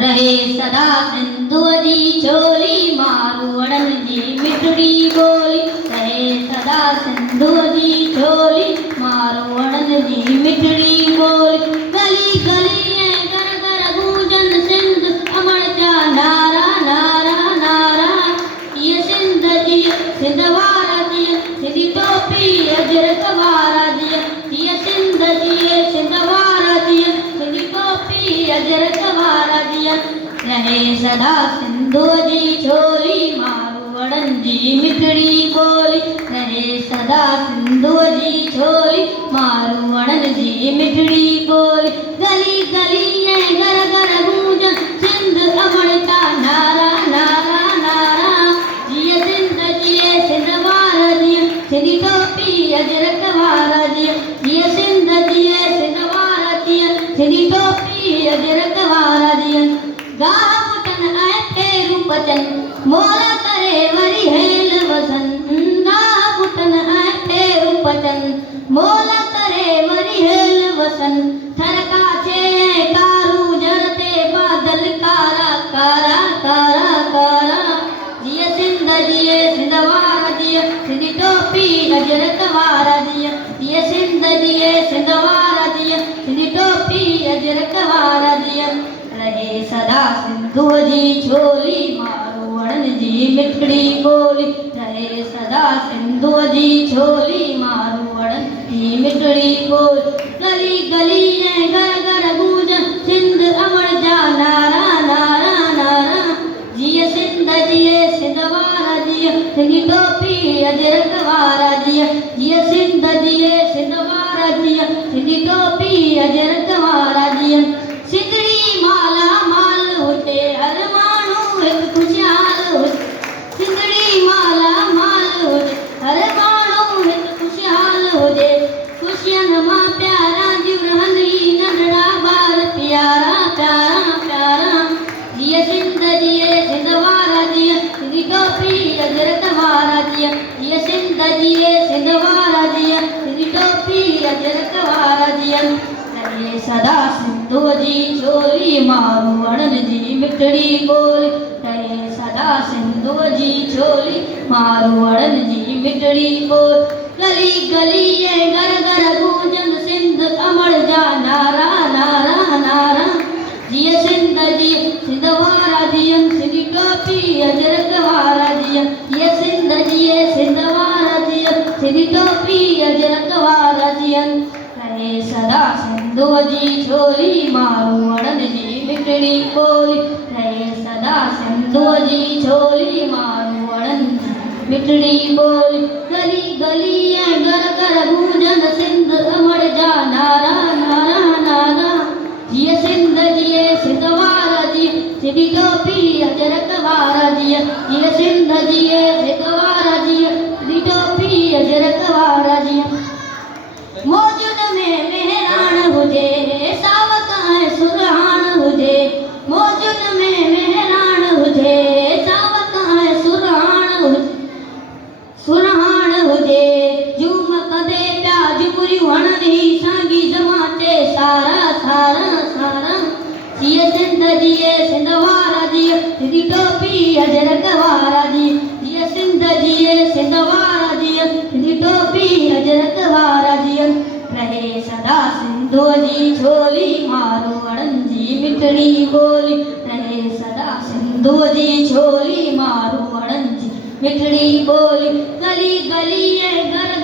रहे सदा सिंधु जी चोली मारवड़न जी मिठड़ी बोली रहे सदा सिंधु जी चोली मारवड़न जी मिठड़ी बोली गली गली घर घर गूंजन सिंध अमर जा नारा नारा नारा ये सिंध जी सिंध वारा जी सिंधी टोपी अजरक वारा जी ये सिंध जी सिंध वारा जी सिंधी टोपी अजरक वारा जी रहे सदा सिंधु जी चोली मारवड़न जी मिठड़ी बोली रहे सदा सिंधु जी चोली मारवड़न जी मिठड़ी बोली गली गली घर घर गूंजन सिंध अमर का नारा नारा नारा जी सिंध जी सिंध वारा जी सिंधी टोपी अजरक वारा जी सिंध जी सिंध वारा जी सिंधी टोपी अजरक वारा जी गापुटन आए तेरू पचन मोला करे वरी हेल वसन गापुटन आए तेरू पचन मोला करे वरी हेल वसन थरका छे कारू जरते बादल कारा कारा कारा कारा जिय सिंध जिय सिंध वारा जिय सिंधी टोपी अजरक वारा जिय जिय सिंध जिय सिंध वारा जिय सिंधी टोपी अजरक वारा जिय रहे सदा सिंधु जी चोली मारवड़न जी मिठड़ी बोली रहे सदा सिंधु जी चोली मारवड़न जी मिठड़ी बोली गली गली घर घर गूंजन सिंध अमर जा नारा नारा नारा जिय सिंध जिय सिंध वारा जिय सिंधी टोपी अजरक वारा जिय जिय सिंध जिय सिंध वारा जिय सिंधी टोपी अजरक वारा जिय सिंधड़ी माला माल होते हर मानू एक खुशहाल होते सिंधड़ी माला माल होते हर मानू एक खुशहाल होते खुशियन मां प्यारा जीव हनी नंढड़ा बार प्यारा प्यारा प्यारा जिय सिंध जिय सिंध वारा जिय सिंधी टोपी अजरक वारा जिय जिय सिंध जिय सिंध वारा जिय सिंधी टोपी अजरक वारा जिय रहे सदा सिंधु जी चोली मारवड़न जी मिठड़ी बोली रहे सदा सिंधु जी चोली मारवड़न जी मिठड़ी बोली गली गली घर घर गूंजन सिंध अमर जा नारा नारा नारा जिय सिंध जी सिंध वारा जिय सिंधी टोपी अजरक वारा जिय जिय सिंध जिय सिंध वारा जिय सिंधी टोपी अजरक वारा जिय रहे सदा सिंधु जी चोली मारवड़न जी मिठड़ी बोली रहे सदा सिंधु जी चोली मारवड़न जी मिठड़ी बोली गली गली घर घर गूंजन सिंध अमर जा नारा नारा नारा जिय सिंध जिय सिंध वारा जी सिंधी टोपी अजरक वारा जिय जिय सिंध जिय सिंध वारा जिय सिंधी टोपी अजरक वारा जिय मौजूद में मेहरान हुजे सावक सुरहान हुजे मौजूद में मेहरान हुजे सावक सुरहान हुजे झूम कदे प्या झुमरी वणदी सांगी जमाते सारा सारा सारा जिय सिंध जिय सिंध वारा जिय सिंधी टोपी अजरक वारा जिय जिय सिंध जिय सिंध वारा जिय सिंधी टोपी अजरक वारा जिय रहे सदा सिंधु जी चोली मारवड़न जी मिठड़ी बोली रहे सदा सिंधु जी चोली मारवड़न जी मिठड़ी बोली गली गली घर